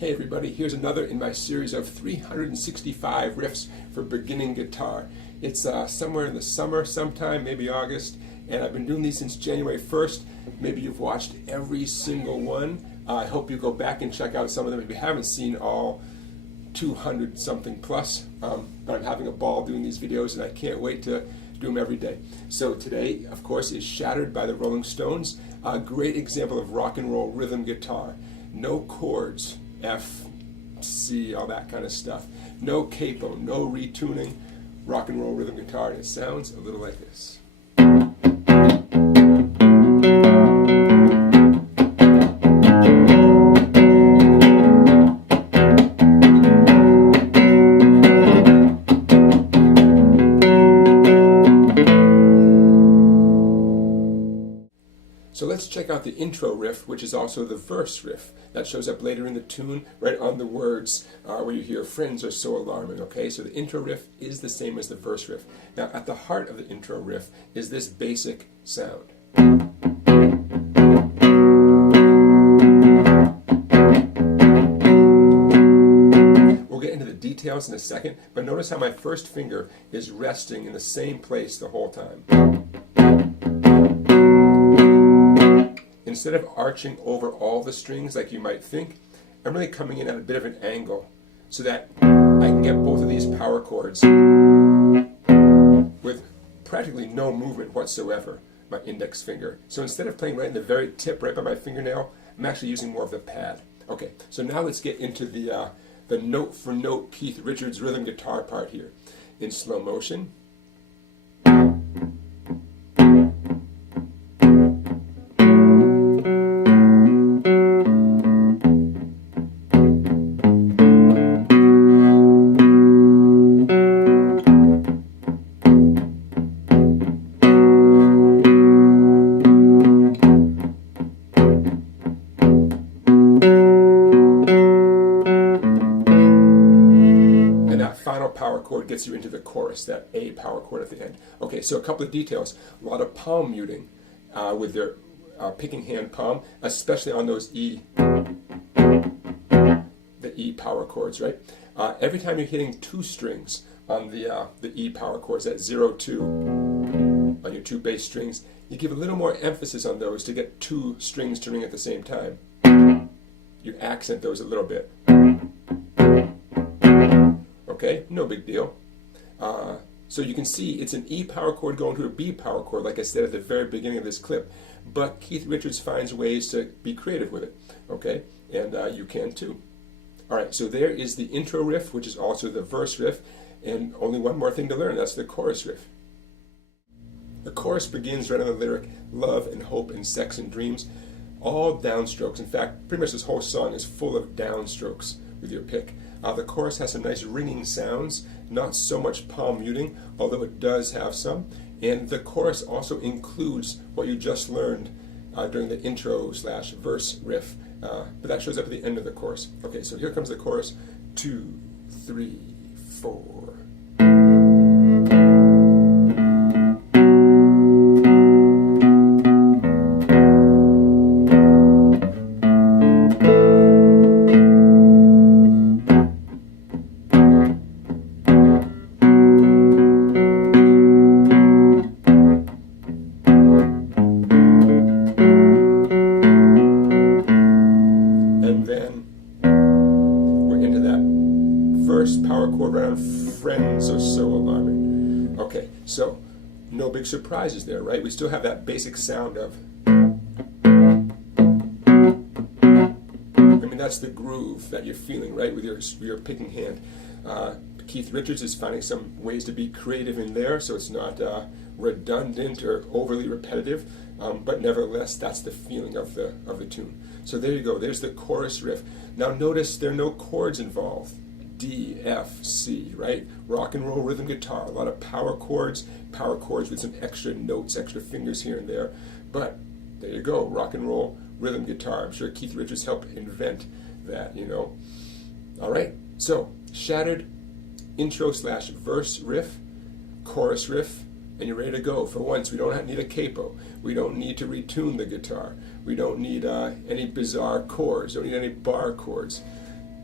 Hey everybody, here's another in my series of 365 riffs for beginning guitar. It's somewhere in the summer sometime, maybe August, and I've been doing these since January 1st. Maybe you've watched every single one. I hope you go back and check out some of them if you haven't seen all 200 something plus. But I'm having a ball doing these videos and I can't wait to do them every day. So today, of course, is Shattered by the Rolling Stones. A great example of rock and roll rhythm guitar. No chords. F, C, all that kind of stuff. No capo, no retuning, rock and roll rhythm guitar, and it sounds a little like this. So let's check out the intro riff, which is also the verse riff. That shows up later in the tune, right on the words where you hear "friends are so alarming," okay? So the intro riff is the same as the verse riff. Now, at the heart of the intro riff is this basic sound. We'll get into the details in a second, but notice how my first finger is resting in the same place the whole time. Instead of arching over all the strings like you might think, I'm really coming in at a bit of an angle so that I can get both of these power chords with practically no movement whatsoever, my index finger. So instead of playing right in the very tip, right by my fingernail, I'm actually using more of the pad. Okay, so now let's get into the note for note Keith Richards rhythm guitar part here. In slow motion. Final power chord gets you into the chorus, that A power chord at the end. Okay, so a couple of details. A lot of palm muting with their picking hand palm, especially on those the E power chords, right? Every time you're hitting two strings on the E power chords, that 0, 2, on your two bass strings, you give a little more emphasis on those to get two strings to ring at the same time. You accent those a little bit. Okay, no big deal. So you can see it's an E power chord going to a B power chord, like I said at the very beginning of this clip. But Keith Richards finds ways to be creative with it. Okay, and you can too. All right, so there is the intro riff, which is also the verse riff, and only one more thing to learn. That's the chorus riff. The chorus begins right on the lyric, "Love and hope and sex and dreams," all downstrokes. In fact, pretty much this whole song is full of downstrokes with your pick. The chorus has some nice ringing sounds, not so much palm muting, although it does have some. And the chorus also includes what you just learned during the intro / verse riff. But that shows up at the end of the chorus. Okay, so here comes the chorus. 2, 3, 4. First power chord right on "friends are so alarming." Okay, so no big surprises there, right? We still have that basic sound of, I mean, that's the groove that you're feeling, right, with your picking hand. Keith Richards is finding some ways to be creative in there, so it's not redundant or overly repetitive, but nevertheless, that's the feeling of the tune. So there you go. There's the chorus riff. Now notice there are no chords involved. D, F, C, right? Rock and roll rhythm guitar, a lot of power chords with some extra notes, extra fingers here and there. But there you go, rock and roll rhythm guitar. I'm sure Keith Richards helped invent that, you know. All right, so Shattered intro / verse riff, chorus riff, and you're ready to go. For once, we don't need a capo. We don't need to retune the guitar. We don't need any bizarre chords. Don't need any bar chords.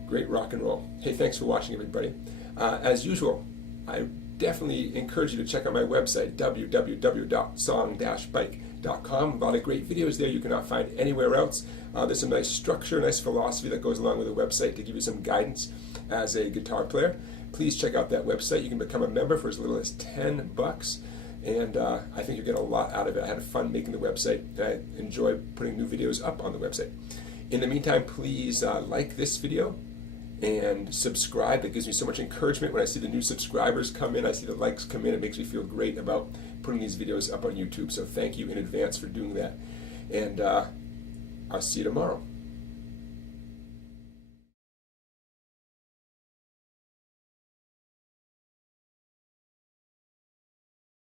Great rock and roll. Hey, thanks for watching, everybody. As usual, I definitely encourage you to check out my website, www.song-bike.com. A lot of great videos there you cannot find anywhere else. There's some nice structure, nice philosophy that goes along with the website to give you some guidance as a guitar player. Please check out that website. You can become a member for as little as $10. And I think you'll get a lot out of it. I had fun making the website. I enjoy putting new videos up on the website. In the meantime, please like this video and subscribe. It gives me so much encouragement when I see the new subscribers come in. I see the likes come in. It makes me feel great about putting these videos up on YouTube. So thank you in advance for doing that. And I'll see you tomorrow.